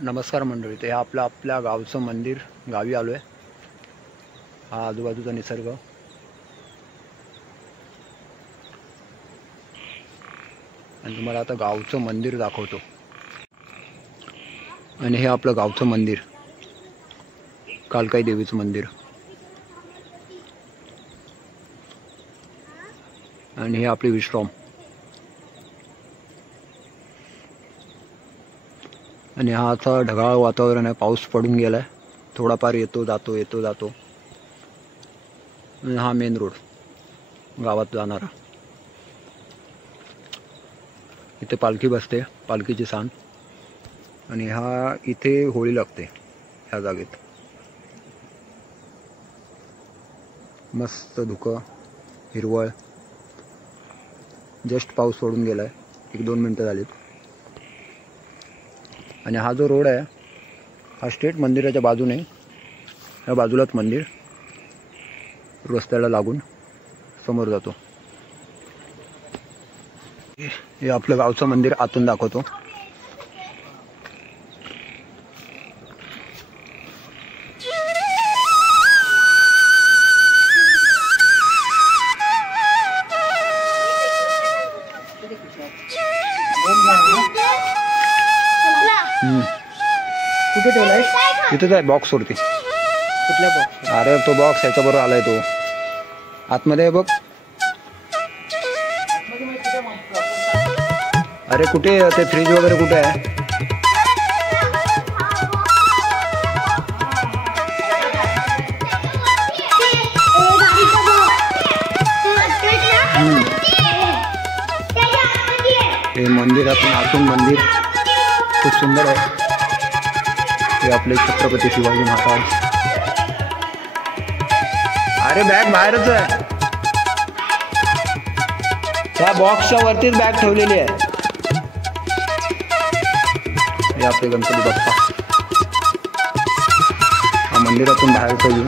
नमस्कार मंडळी, ते आपल्या गावचं मंदिर, गावी आलो आहे. हा आजूबाजूचा निसर्ग आणि तुम्हाला आता गावचं मंदिर दाखवतो. आणि हे आपलं गावचं मंदिर, कालकाई देवीचं मंदिर. आणि हे आपली विश्राम. आणि हा आता ढगाळ वातावरण आहे, पाऊस पडून गेलाय, थोडाफार येतो जातो येतो जातो. हा मेन रोड गावात जाणारा. इथे पालखी बसते, पालखीची सांड. आणि हा इथे होळी लागते ह्या जागेत. मस्त धुकं, हिरवळ. जस्ट पाऊस पडून गेलाय, 1-2 मिनटं झालीत. आणि हा जो रोड आहे हा स्ट्रेट मंदिराच्या बाजूने, या बाजूलाच मंदिर, रस्त्याला लागून समोर जातो. हे आपलं गावचं मंदिर आतून दाखवतो. कुठे ठेवलाय? तिथेच आहे बॉक्स वरती. कुठल्या बॉक्स? अरे तो बॉक्स ह्याच्या बरोबर आलाय, तो आतमध्ये आहे बघ. अरे कुठे ते फ्रीज वगैरे कुठे आहे? हे मंदिरातून आतून मंदिर खूप सुंदर आहे. हे आपले छत्रपती शिवाजी महाराज. अरे बॅग बाहेरच आहे, त्या बॉक्सच्या वरतीच बॅग ठेवलेली आहे. हे आपले गणपती बाप्पा. हा मंदिरातून बाहेरचा व्ह्यू.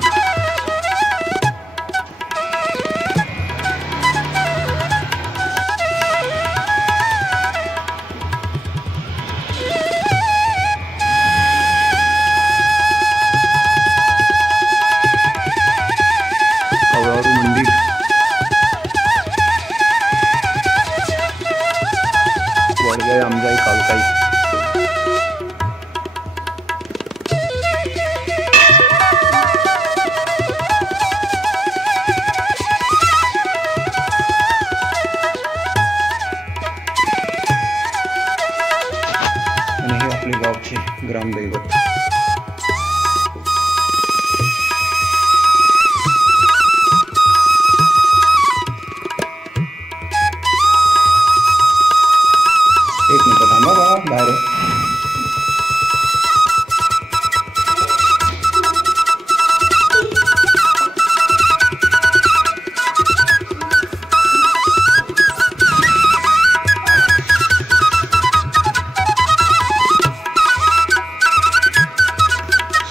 मंदिर वडगाई आमजाई कालकाई. आणि हे आपले गावचे ग्रामदैवत. एक मिनिट थांबा बाबा, बाहेर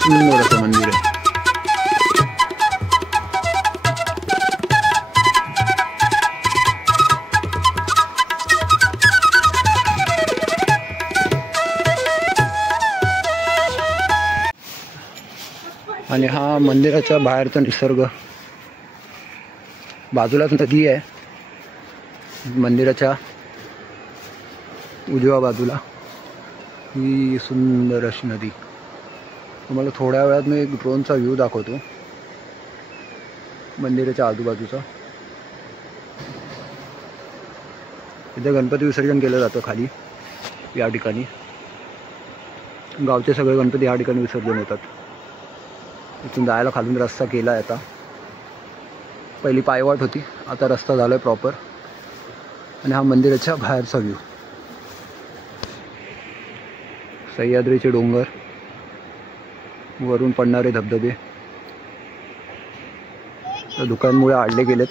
सुंदर असं मंदिर आहे. आणि हा मंदिराच्या बाहेरचा निसर्ग. बाजूलाच नदी आहे, मंदिराच्या उजव्या बाजूला ही सुंदर अशी नदी. तुम्हाला थोड्या वेळात मी एक ड्रोनचा व्ह्यू दाखवतो मंदिराच्या आजूबाजूचा. इथे गणपती विसर्जन केलं जातं खाली या ठिकाणी. गावचे सगळे गणपती या ठिकाणी विसर्जन होतात. इथून जायला खालून रस्ता केला आहे आता. पहिली पायवाट होती, आता रस्ता झाला आहे प्रॉपर. आणि हा मंदिराच्या बाहेरचा व्ह्यू. सह्याद्रीचे डोंगर, वरून पडणारे धबधबे, दुकानमुळे आडले गेलेत.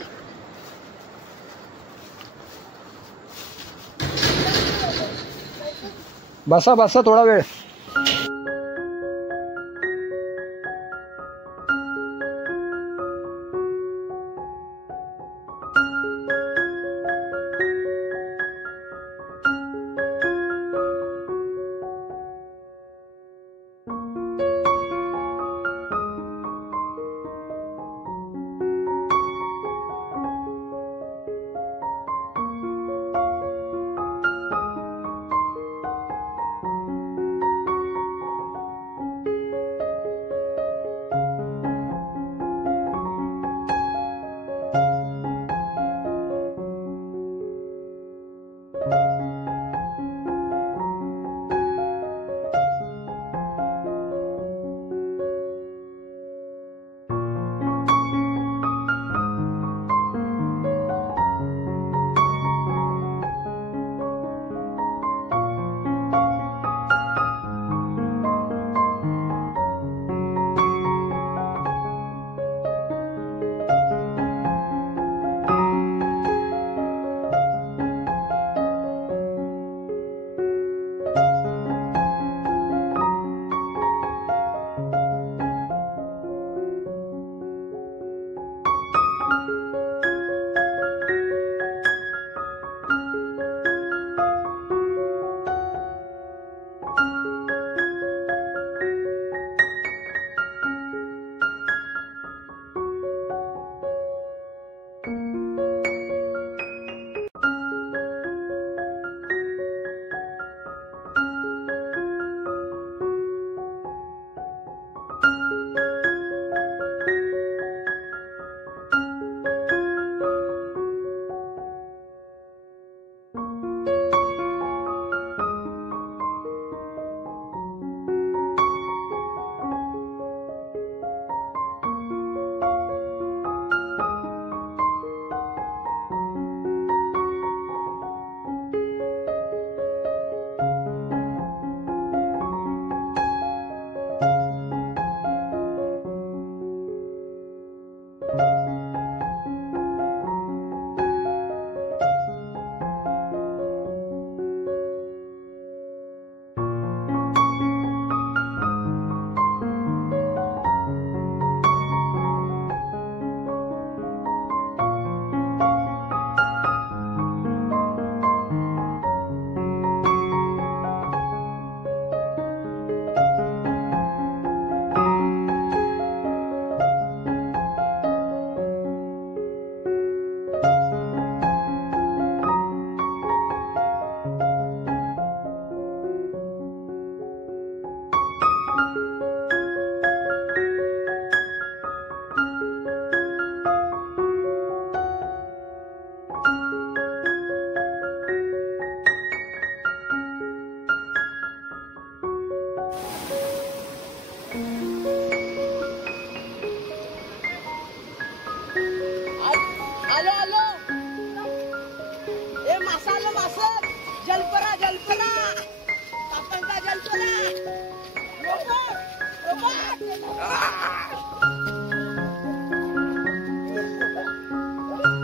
बसा बसा थोडा वेळ.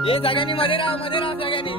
ये जाग्यानी मध्ये राहा जाग्यानी.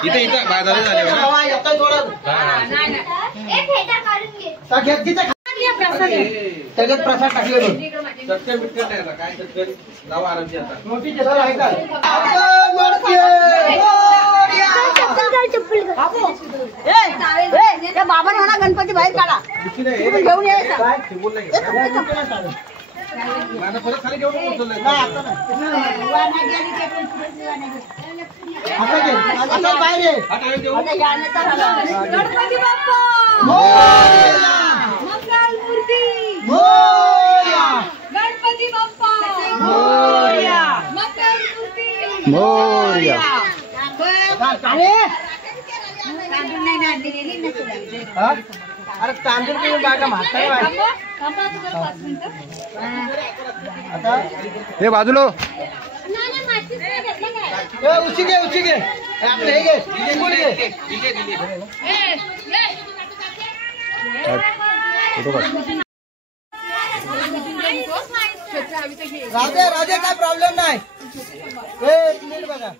इथे इथे बाजारात झाले ना त्याच्यात प्रसाद टाकले चटके बिटके नाही आता काय चटके लावा आरामची आता मोठी जसं आहे का बाबा म्हणा गणपती बाहेर काढा घेऊन यायचा परत खाली घेऊन गणपती बाप्पा मंगलमूर्ती गणपती बाप्पा मंगलमूर्ती मोरया अरे तांदूळ घेऊन बागा म्हातारे आता हे बाजूला उशी घे आपलं हे घे फोटो काढ राधे काय प्रॉब्लेम नाही. नीट बघा.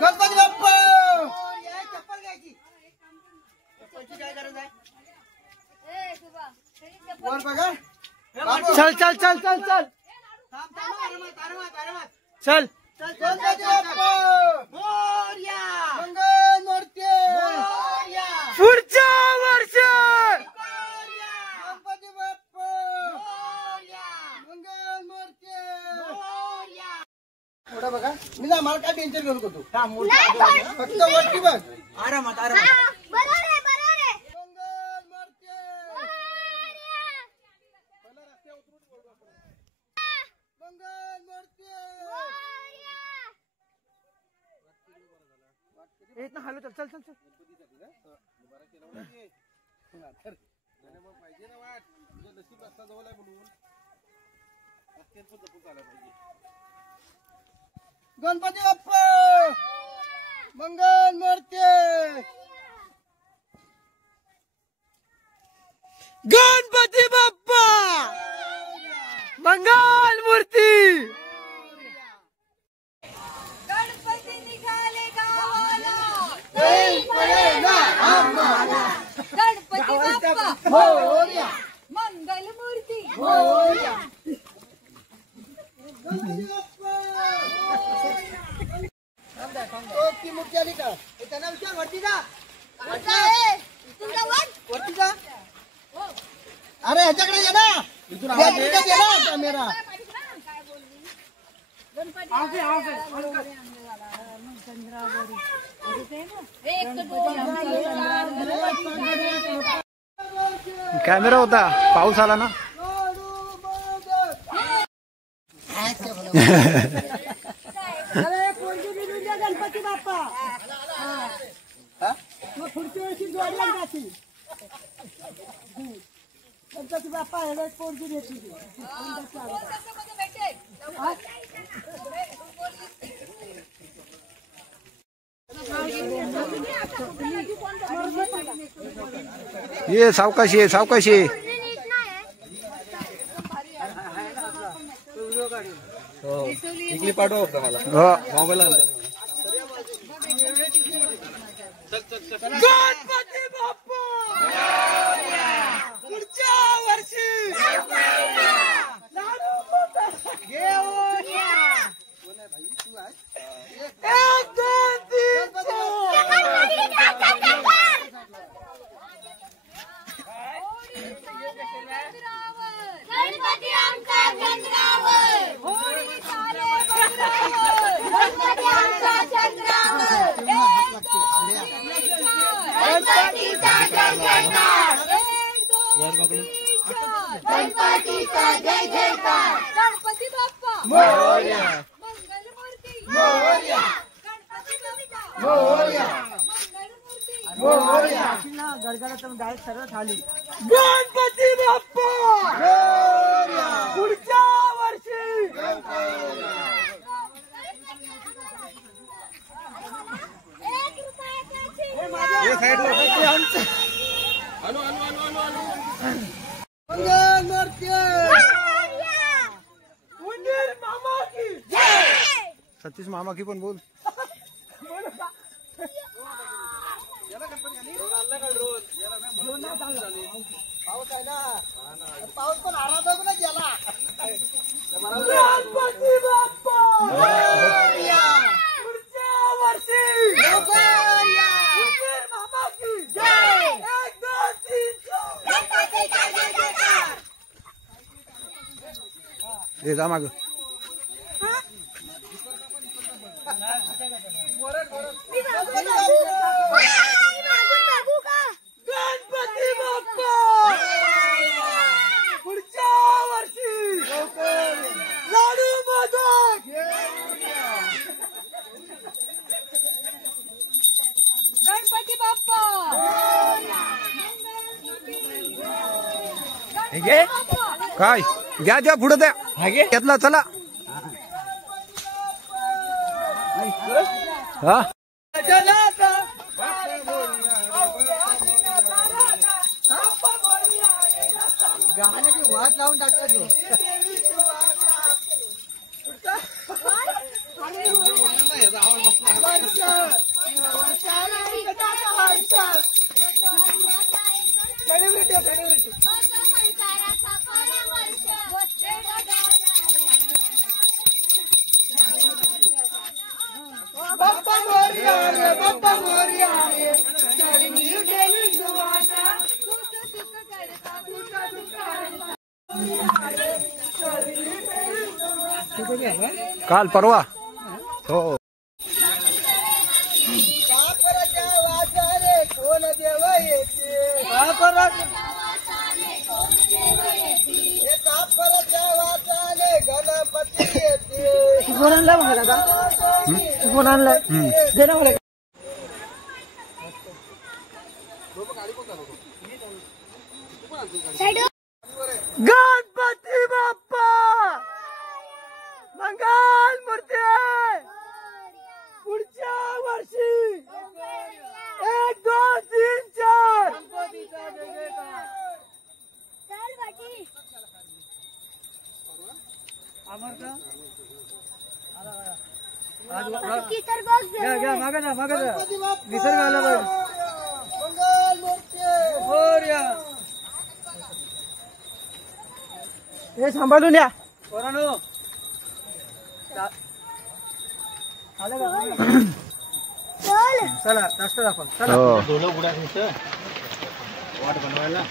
गणपती बाप्पा. चप्पल घ्यायची. चप्पलची काय गरज आहे. वर बघा. चल चल चल चल चल चल. गणपती बाप्पा मोरया. मंगल मूर्ती पुढच्या वर्ष. गणपती बाप्पा मंगल मूर्ती. थोडं बघा. मी ना मला काय टेन्शन घेऊन करतो. फक्त वरती बघ. आरामात आरामात. इतना हलो. चल चल चल चल. गणपती बाप्पा मंगल मूर्ती. गणपती बाप्पा मंगल मूर्ती. गणपती निघाले गावाला. गणपती बाप्पा मोरया. मंगल मूर्ती. ती मूर्ती आली का. त्यांना विचार. वरती जा. वरती जा. अरे ह्याच्याकडे ये ना. कॅमेरा. कॅमेरा होता. पाऊस आला ना. गणपती बाप्पा मग पुढच्या वर्षी जोडला जातील. गणपती बाप्पा हे पोरगी देतील. ये सावकाशी आहे सावकाशी आहे. इकडे पाठवा होता मला मोबाईल. गणपती बाप्पा पुढच्या वर्षी. एक दोन तीन गणपती आमचा चंद्रावर. होळी चाले बंगरावर. गणपती आमचा चंद्रावर. गणपतीचा जय जयकार. गणपतीचा जय जयकार. गणपती बाप्पा मोरया. मंगल मूर्ती. मोरया. गणपती बाप्पा मोरया. मंगल मूर्ती. मोरया. गडगडात डायरेक्ट सरळ खाली. गणपती बाप्पा मोरया. पुढच्या वर्षी. मंगल मूर्ती. उंदीर मामा की सतीश मामा की पण बोल. पाऊस आहे ना. पाऊस पण आराधक ना गेला. गणपती बाप्पा पुढच्या वर्षी. उंदीर मामा की जय. एक दोन तीन हे जा माग. गणपती बाप्पा पुढच्या वर्षी. लाडू मोदक. गणपती बाप्पा काय द्या द्या पुढे द्या. घेतला चला. हा जनाचा वाट लावून टाकतात तो. बाप्पा मोरया रे, बाप्पा मोरया रे, चरणी देवी दुआचा. काल परवा हो. कापराच्या वाजारे कोण देव येते. हे कापराच्या वाजाले गणपती येते. कोण आणलाय मला दादा. कोण आणलाय दे ना मला. गणपती बाप्पा मंगल मूर्ती पुढच्या वर्षी 1 2 3 4. निसर्ग आला मंगल मूर्ती. हे सांभाळून या पोरांनो. चला जास्त दाखवा. हो. वाट बनवायला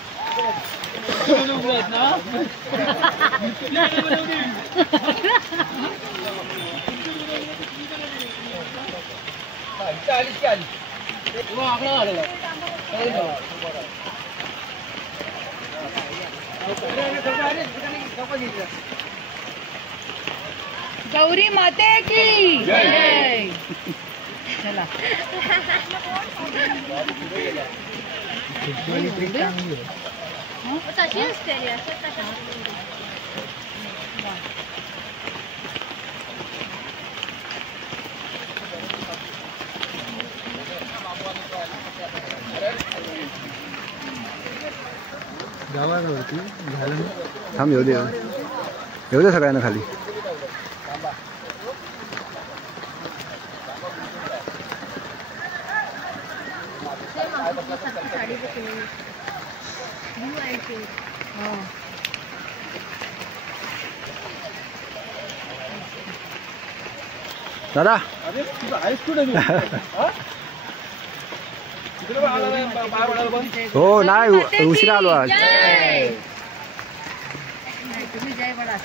गौरी माते की जय. चला गावावरती झालं ना. थांब येऊ दे सगळ्यांना खाली. दादा हो नाही उशिरा आलो आज. तुम्ही जय बडा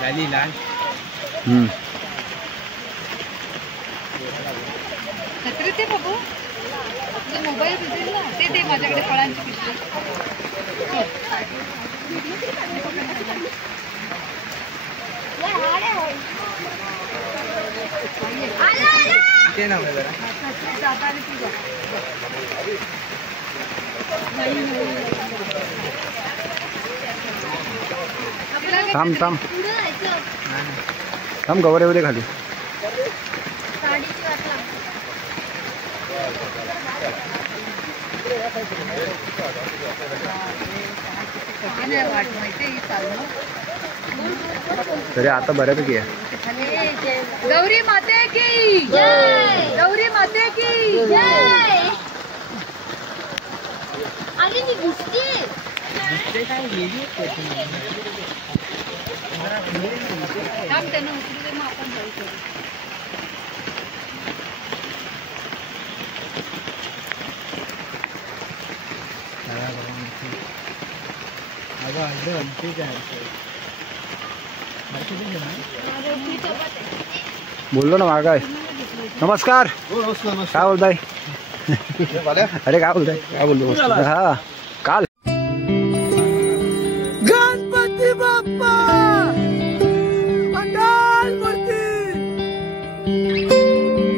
झाली लाल. ते बघू मोबाईल दिसेल ना ते माझ्याकडे फळांची पिशवी. ते नाव आहे जरा. थांब थांब थांब गवरे मध्ये खाली. तरी आता बऱ्यापैकी आहे. गौरी माते की जय. गौरी माते की जय. आली ती दिसते. काम त्यांना उतरू दे मग आपण जाऊ शकतो. बोललो ना मागाय. नमस्कार. काय बोलताय. अरे काय बोलताय. काय बोलतो. हा काल गणपती बाप्पा मंगल मूर्ती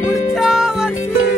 पुढच्या वर्षी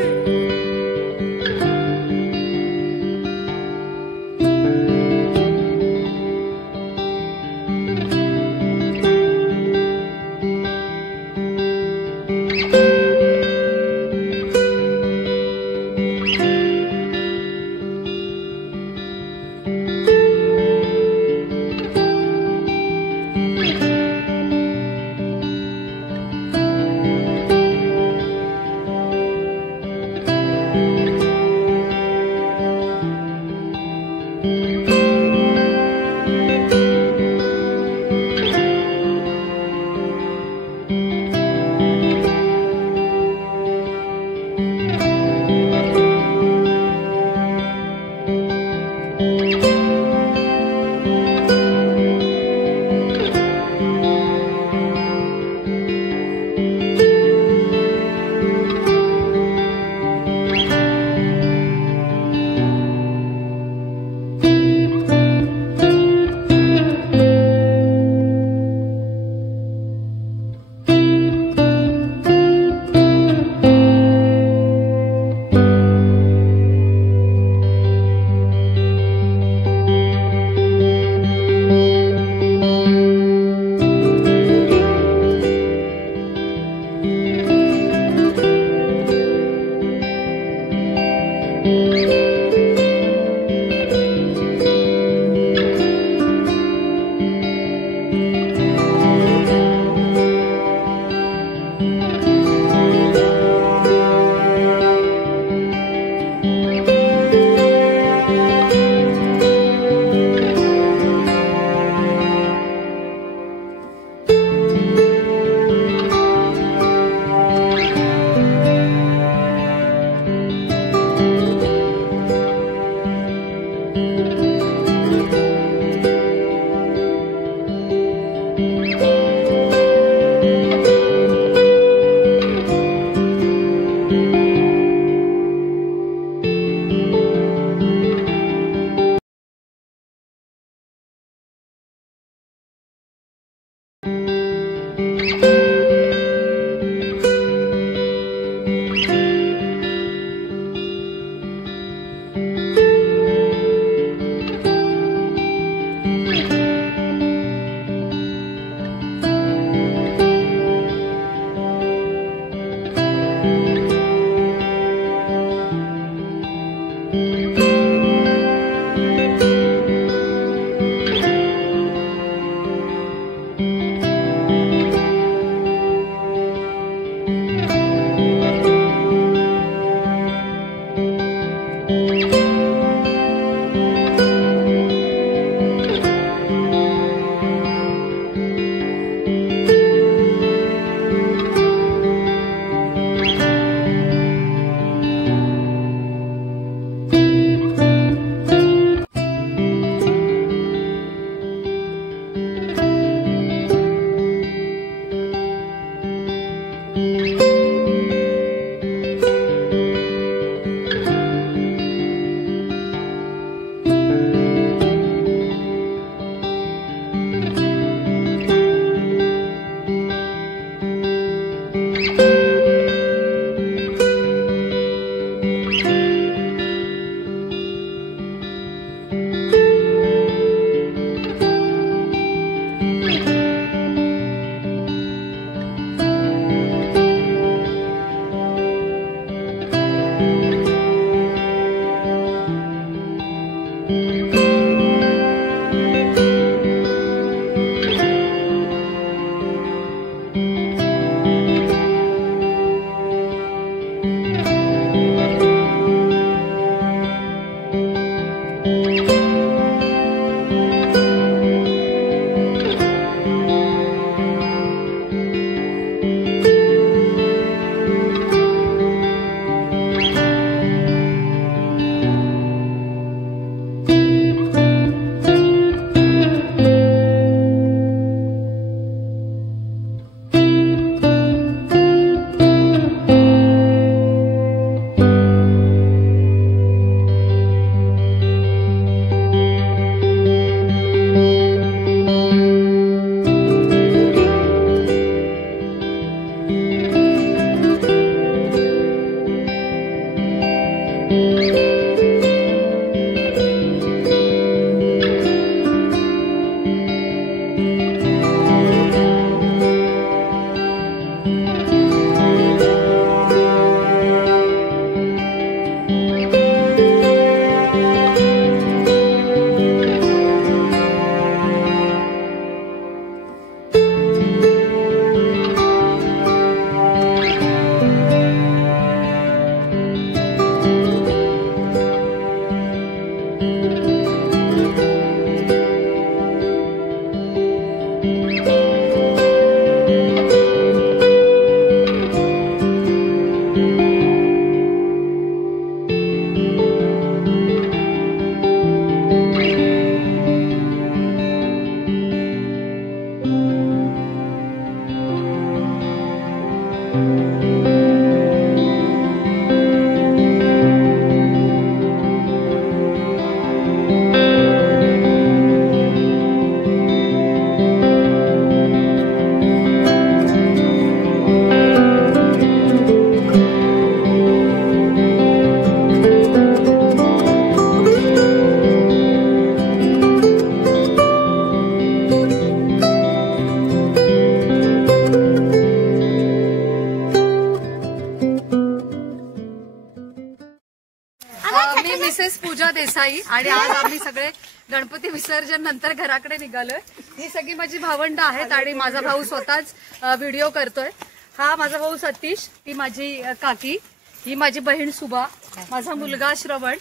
पूजा देसाई आणि आज आम्ही सगळे गणपती विसर्जन नंतर घराकडे निघालोय. ही सगळी माझी भावंड आहेत आणि माझा भाऊ स्वतःच व्हिडिओ करतोय. हा माझा भाऊ सतीश, ती माझी काकी, ही माझी बहीण सुभा, माझा मुलगा श्रवण,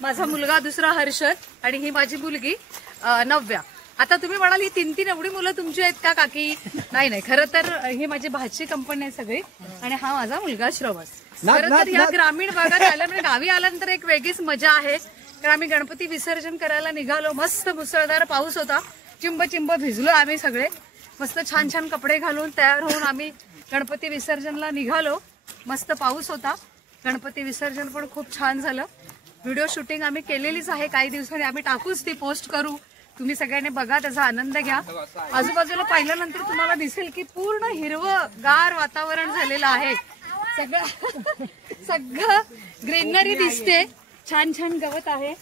माझा मुलगा दुसरा हर्षद आणि ही माझी मुलगी नव्या. आता तुम्ही म्हणाल ही 3 एवढी मुलं तुमची आहेत का काकी? नाही, खरं तर ही माझी भाची कंपनी आहे सगळी आणि हा माझा मुलगा श्रवण. खरं तर या ग्रामीण भागात आल्या म्हणजे गावी आल्यानंतर एक वेगळीच मजा आहे. तर आम्ही गणपती विसर्जन करायला निघालो. मस्त मुसळधार पाऊस होता, चिंब भिजलो आम्ही सगळे. मस्त छान छान कपडे घालून तयार होऊन आम्ही गणपती विसर्जनला निघालो. मस्त पाऊस होता. गणपती विसर्जन पण खूप छान झालं. व्हिडिओ शूटिंग आम्ही केलेलीच आहे. काही दिवसांनी आम्ही टाकूच, ती पोस्ट करू. तुम्ही सगळ्यांनी बघा, त्याचा आनंद घ्या. आजूबाजूला पाहिल्यानंतर तुम्हाला दिसेल की पूर्ण हिरवं गार वातावरण झालेलं आहे. सगळं ग्रीनरी दिसते. छान छान गवत आहे.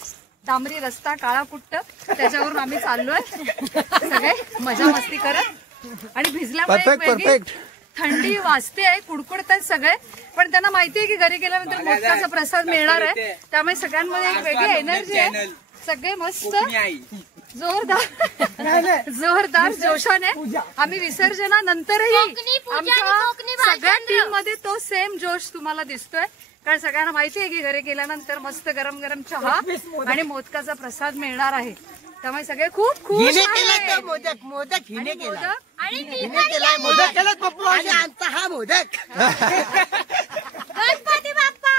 डांबरी रस्ता, काळा कुट्ट, त्याच्यावरून आम्ही चाललोय सगळे मजा मस्ती करत. आणि भिजल्यामुळे थंडी वाजते, कुडकुडतात सगळे. पण त्यांना माहितीये की घरी गेल्यानंतर मोदकाचा प्रसाद मिळणार आहे. त्यामुळे सगळ्यांमध्ये एक वेगळी एनर्जी आहे. सगळे मस्त जोरदार जोशाने आम्ही विसर्जनानंतरही आमच्या सगळ्या टीम मध्ये तो सेम जोश तुम्हाला दिसतोय. कारण सगळ्यांना माहिती आहे की घरी गेल्यानंतर मस्त गरम गरम चहा आणि मोदकाचा प्रसाद मिळणार आहे. त्यामुळे सगळे खूप खुश आहेत. मोदक हिने केला आणि मोदक केला पप्पू आणि आमचा हा मोदक. गणपती बाप्पा.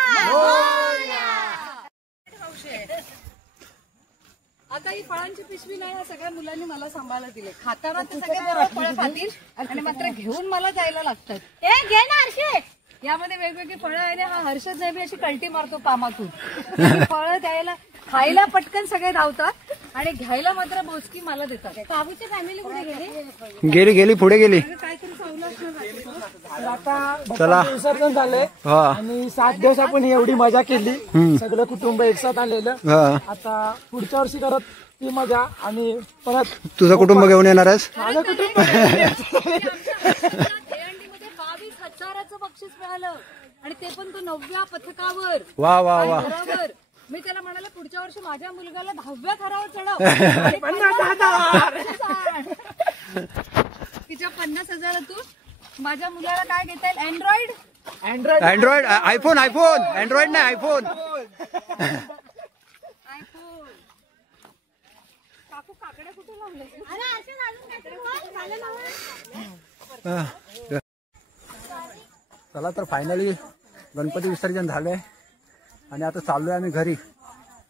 आता ही फळांची पिशवी नाही, या सगळ्या मुलांनी मला सांभाळलं दिले. खाताना ते सगळे फळं खातील आणि मात्र घेऊन मला जायला लागतात. घे ना हर्षद, यामध्ये वेगवेगळी फळं आहे. हा हर्षद नेहमी अशी कल्टी मारतो कामातून. फळं द्यायला खायला पटकन सगळे धावतात आणि घ्यायला मात्र मोजकी मला देतात. काबूची फॅमिली कुठे गेली पुढे गेली. काहीतरी तर आता चला विसर्जन झालंय आणि 7 दिवस आपण एवढी मजा केली. सगळं कुटुंब एकसाथ आलेलं. आता पुढच्या वर्षी करत ती मजा आणि परत तुझं कुटुंब घेऊन येणार आहेस? माझं कुटुंब 22,000चं बक्षीस मिळालं आणि ते पण तो 9व्या पथकावर. वा वा वा. बरोबर. मी त्याला म्हणाले पुढच्या वर्षी माझ्या मुलगाला 10व्या थरावर चढव. 50,000 माझ्या मुलाला काय घेता येईल? अँड्रॉइड आयफोन अँड्रॉइड नाही आयफोन. काकू काकड्या कुठे लावले? चला तर फायनली गणपती विसर्जन झालंय आणि आता चाललोय आम्ही घरी.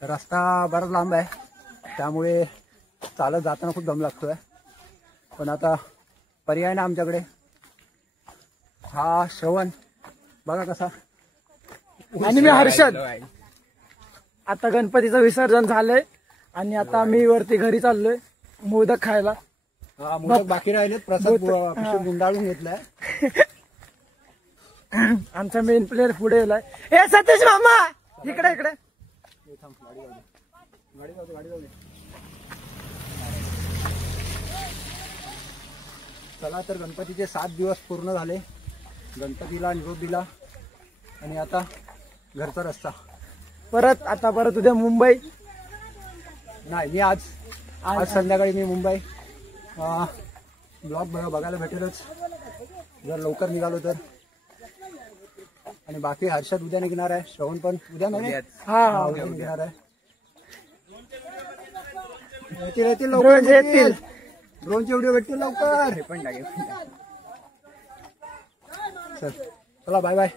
रस्ता बराच लांब आहे, त्यामुळे चालत जाताना खूप दम लागतोय. पण आता पर्याय ना आमच्याकडे. हा श्रवण बघा कसा, आणि मी हर्षद. आता गणपतीचं विसर्जन झालंय आणि आता मी वरती घरी चाललोय मोदक खायला. मोदक बाकी राहिलेत, प्रसाद गुंडाळून घेतलाय. आमचा मेन प्लेअर पुढे गेलाय. हे सतीश मामा इकडे. चला तर गणपतीचे 7 दिवस पूर्ण झाले. गणपतीला निरोप दिला आणि आता घरचा रस्ता. परत उद्या मुंबई. नाही, मी आज संध्याकाळी मी मुंबई. ब्लॉग बघायला भेटेलच जर लवकर निघालो तर. आणि बाकी हर्षद उद्या निघणार आहे, श्रवण पण उद्या नाही उद्या निघणार आहे. येतील लवकर येतील. ड्रोनचे व्हिडिओ भेटतील लवकर. हे पण लागेल. चला बाय बाय.